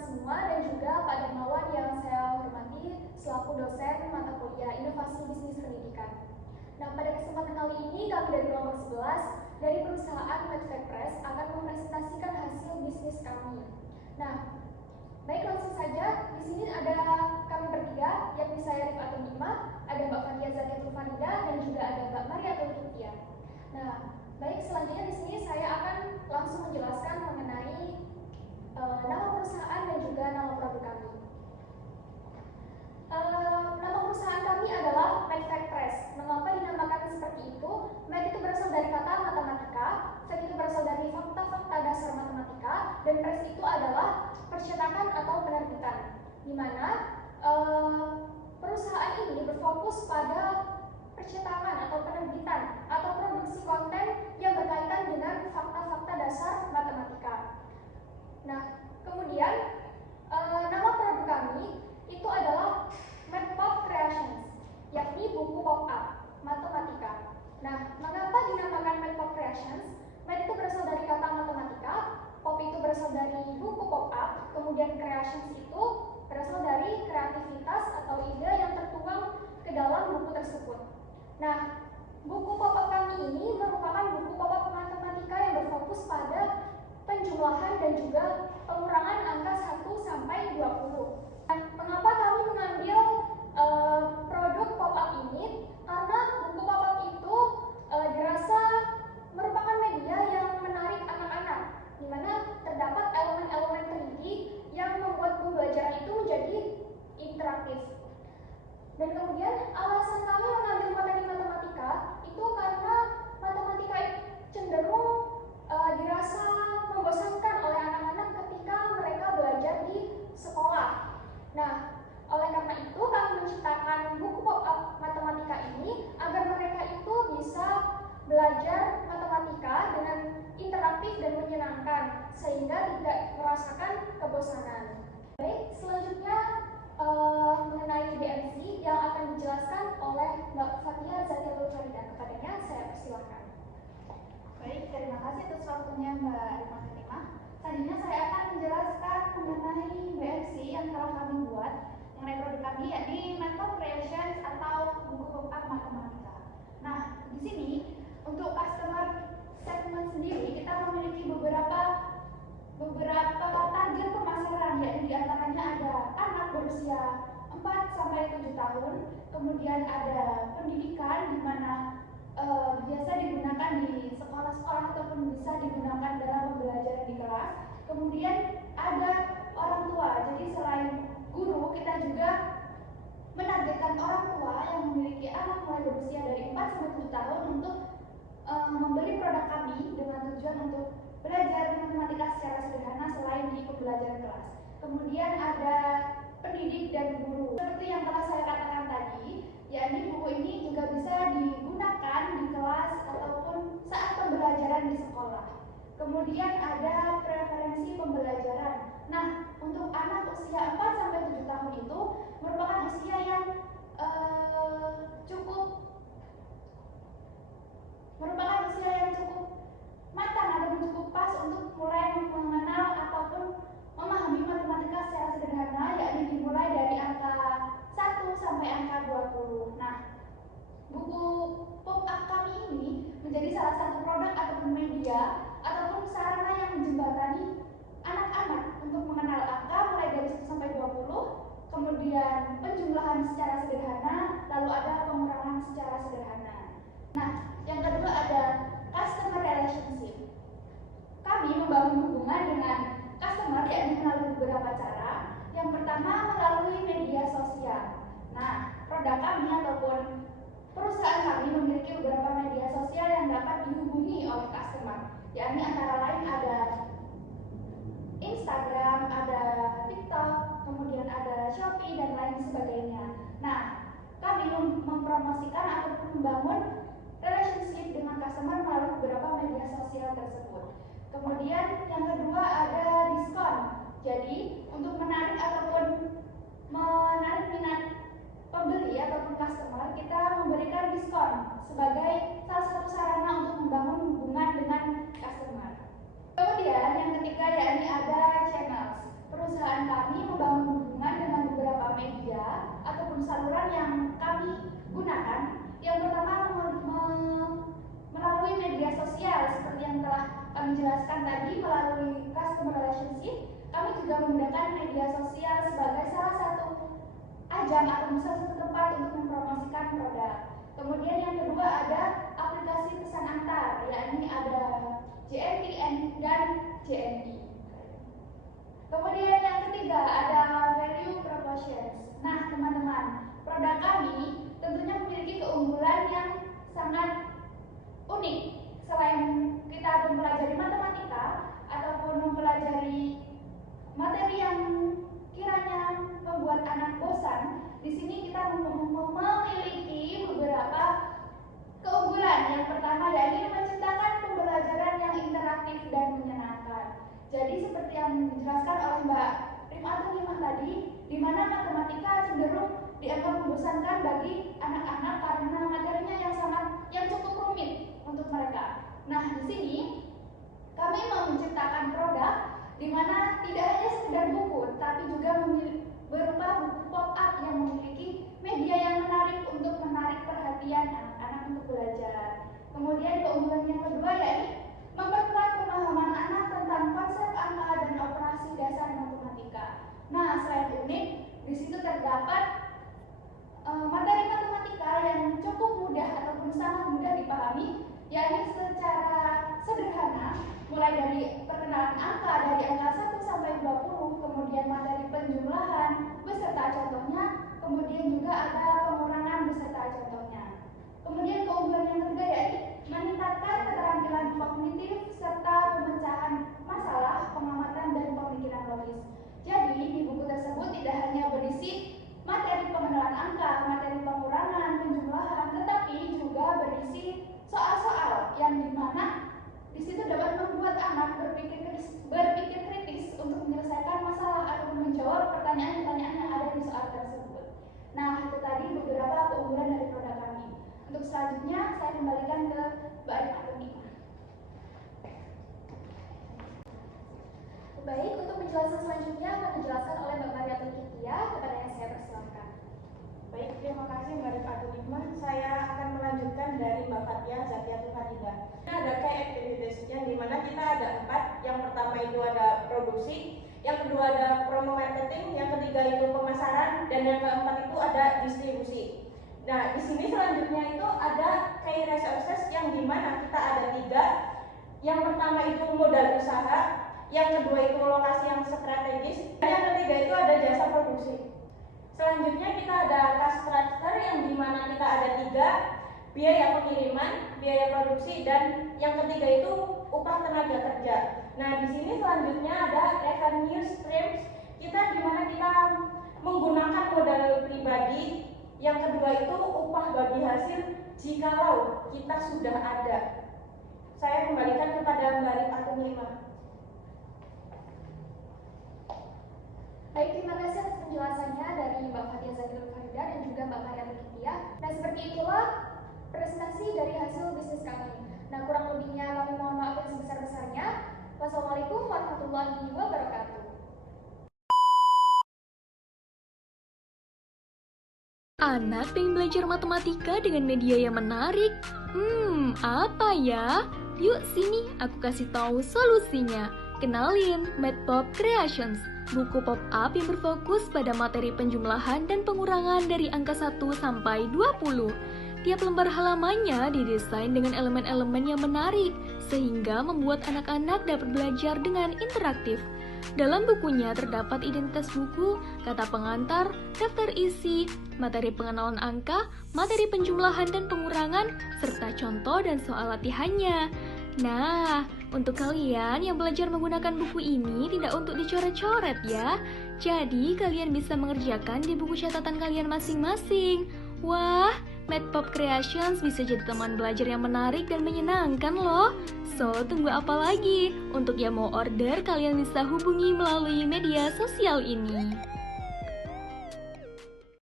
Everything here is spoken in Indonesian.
semua dan juga Pak Darmawan yang saya hormati selaku dosen mata kuliah Inovasi Bisnis Pendidikan. Nah, pada kesempatan kali ini kami dari kelompok 11 dari perusahaan Medtech Press akan mempresentasikan hasil bisnis kami. Nah, baik langsung saja. Di sini ada kami bertiga, yakni saya Rifatul Nikmah, ada Mbak Fatia Zatiatul Farida dan juga ada Mbak Mariatul Tutia. Nah, baik, selanjutnya di sini saya akan langsung menjelaskan mengenai nama perusahaan dan juga nama produk kami. Nama perusahaan kami adalah Medtech Press. Mengapa dinamakan seperti itu? Med itu berasal dari kata matematika, Tech itu berasal dari fakta-fakta dasar matematika, dan press itu adalah percetakan atau penerbitan, di mana perusahaan ini berfokus pada percetakan atau penerbitan atau produksi konten yang berkaitan dengan fakta-fakta dasar matematika. Nah, kemudian nama produk kami itu adalah MedPop Creations, yakni buku pop-up matematika. Nah, mengapa dinamakan MedPop Creations? Med itu berasal dari kata matematika, pop itu berasal dari buku pop-up, kemudian creations itu berasal dari kreativitas atau ide yang tertuang ke dalam buku tersebut. Nah, buku pop-up kami ini merupakan buku pop-up matematika yang berfokus pada penjumlahan dan juga pengurangan angka 1 sampai 20. Nah, mengapa kami mengambil produk pop-up ini? Karena buku pop-up itu dirasa merupakan media yang menarik anak-anak, di mana terdapat elemen-elemen 3D yang membuat pembelajaran itu menjadi interaktif. Dan kemudian alasan kami mengambil materi matematika itu karena matematika cenderung dirasa membosankan oleh anak-anak ketika mereka belajar di sekolah. Nah, oleh karena itu kami menciptakan buku pop-up matematika ini agar mereka itu bisa belajar matematika dengan interaktif dan menyenangkan sehingga tidak merasakan kebosanan. Baik, selanjutnya mengenai BMC yang akan dijelaskan oleh Mbak Fatia Zatiatul Farida. Kepadanya saya persilahkan. Baik, terima kasih atas waktunya Mbak Rifatul. Selanjutnya saya akan menjelaskan mengenai BMC yang telah kami buat mengenai produk kami, yakni MedPop Creations atau buku pop-up matematika. Nah, di sini untuk customer segment sendiri kita memiliki beberapa target pemasaran, yakni diantaranya ada anak berusia 4 sampai 7 tahun, kemudian ada pendidikan di mana biasa digunakan di sekolah-sekolah ataupun bisa digunakan dalam pembelajaran di kelas. Kemudian ada orang tua, jadi selain guru kita juga menargetkan orang tua yang memiliki anak mulai berusia dari 4 sampai 7 tahun untuk membeli produk kami dengan tujuan untuk belajar matematika secara sederhana selain di pembelajaran kelas. Kemudian ada pendidik dan guru. Seperti yang telah saya katakan tadi, yakni buku ini juga bisa digunakan di kelas ataupun saat pembelajaran di sekolah. Kemudian ada preferensi pembelajaran. Nah, untuk anak usia 4 sampai 7 tahun itu merupakan usia yang cukup matang ataupun cukup pas untuk mulai mengenal ataupun memahami matematika secara sederhana, yakni dimulai dari angka 1 sampai angka 20. Nah, buku pop-up kami ini menjadi salah satu produk ataupun media ataupun sarana yang menjembatani anak-anak untuk mengenal angka mulai dari 1 sampai 20, kemudian penjumlahan secara sederhana, lalu ada pengurangan secara sederhana. Nah, yang kedua ada customer relationship. Kami membangun hubungan dengan customer yakni melalui beberapa cara. Yang pertama melalui media sosial. Nah, produk kami ataupun perusahaan kami memiliki beberapa media sosial yang dapat dihubungi oleh customer, yakni antara lain ada Instagram, ada TikTok, kemudian ada Shopee dan lain sebagainya. Nah, kami mempromosikan ataupun membangun relationship dengan customer melalui beberapa media sosial tersebut. Kemudian yang kedua ada diskon. Jadi untuk menarik minat pembeli ataupun customer, kita memberikan diskon sebagai salah satu sarana untuk membangun hubungan dengan customer. Kemudian yang ketiga yakni ada channels. Perusahaan perusahaan kami membangun hubungan dengan beberapa media ataupun saluran yang kami gunakan. Yang pertama melalui media sosial seperti yang telah kami jelaskan tadi, melalui customer relationship. Kami juga menggunakan media sosial sebagai salah satu ajang atau salah satu tempat untuk mempromosikan produk. Kemudian yang kedua ada aplikasi pesan antar, yakni ada JNE dan JNE. Kemudian yang ketiga ada value propositions. Nah teman-teman, produk kami tentunya memiliki keunggulan yang sangat unik. Selain kita mempelajari matematika ataupun mempelajari materi yang kiranya membuat anak bosan, di sini kita memiliki beberapa keunggulan. Yang pertama yaitu menciptakan pembelajaran yang interaktif dan menyenangkan. Jadi seperti yang dijelaskan oleh Mbak Rimatul tadi, di mana matematika cenderung dianggap membosankan bagi anak-anak karena materinya yang cukup rumit untuk mereka. Nah, di sini kami mau menciptakan produk di mana tidak hanya sekedar buku, tapi juga berupa buku pop-up yang memiliki media yang menarik untuk menarik perhatian anak-anak untuk belajar. Kemudian keunggulan yang kedua yaitu memperkuat pemahaman anak tentang konsep angka dan operasi dasar matematika. Nah, selain unik, di situ terdapat materi matematika yang cukup mudah ataupun sangat mudah dipahami, yakni secara sederhana, mulai dari perkenalan angka dari angka 1 sampai 20, kemudian materi penjumlahan beserta contohnya, kemudian juga ada pengurangan beserta contohnya. Kemudian keunggulan yang ketiga yaitu meningkatkan keterampilan kognitif serta pemecahan masalah, pengamatan dan pemikiran logis. Jadi di buku tersebut tidak hanya berisi materi pengenalan angka, materi pengurangan, penjumlahan, tetapi juga berisi soal-soal yang dimana di situ dapat membuat anak berpikir kritis untuk menyelesaikan masalah atau menjawab pertanyaan-pertanyaan yang ada di soal tersebut. Nah, itu tadi beberapa keunggulan dari produk kami. Untuk selanjutnya saya kembalikan ke Mbak Rimatul. Baik, untuk penjelasan selanjutnya akan dijelaskan oleh Mbak Mariatul Kitia, kepada yang saya persilakan. Baik, terima kasih Mbak Rifatul Hikmah. Saya akan melanjutkan dari Mbak Fatia Zatiatul Fadilah. Ini ada key activities yang dimana kita ada 4. Yang pertama itu ada produksi, yang kedua ada promo marketing, yang ketiga itu pemasaran, dan yang keempat itu ada distribusi. Nah, di sini selanjutnya itu ada key resources yang dimana kita ada 3. Yang pertama itu modal usaha, yang kedua itu lokasi yang strategis, dan yang ketiga itu ada jasa produksi. Selanjutnya kita ada cost structure yang dimana kita ada 3, biaya pengiriman, biaya produksi, dan yang ketiga itu upah tenaga kerja. Nah, di sini selanjutnya ada revenue streams, kita dimana kita menggunakan modal pribadi, yang kedua itu upah bagi hasil jikalau kita sudah ada. Saya kembalikan kepada Mbak Rifatul Hikmah. Baik, terima kasih atas penjelasannya dari Mbak Fatia Zatiatul Fadilah dan juga Mbak Mariatul Kitia. Nah, seperti itulah presentasi dari hasil bisnis kami. Nah, kurang lebihnya kami mohon maaf yang sebesar-besarnya. Wassalamualaikum warahmatullahi wabarakatuh. Anak pengen belajar matematika dengan media yang menarik? Apa ya? Yuk sini, aku kasih tahu solusinya. Kenalin, MathPop Creations, buku pop-up yang berfokus pada materi penjumlahan dan pengurangan dari angka 1 sampai 20. Tiap lembar halamannya didesain dengan elemen-elemen yang menarik, sehingga membuat anak-anak dapat belajar dengan interaktif. Dalam bukunya terdapat identitas buku, kata pengantar, daftar isi, materi pengenalan angka, materi penjumlahan dan pengurangan, serta contoh dan soal latihannya. Nah, untuk kalian yang belajar menggunakan buku ini tidak untuk dicoret-coret ya. Jadi kalian bisa mengerjakan di buku catatan kalian masing-masing. Wah, MathPop Creations bisa jadi teman belajar yang menarik dan menyenangkan loh. So, tunggu apa lagi? Untuk yang mau order, kalian bisa hubungi melalui media sosial ini.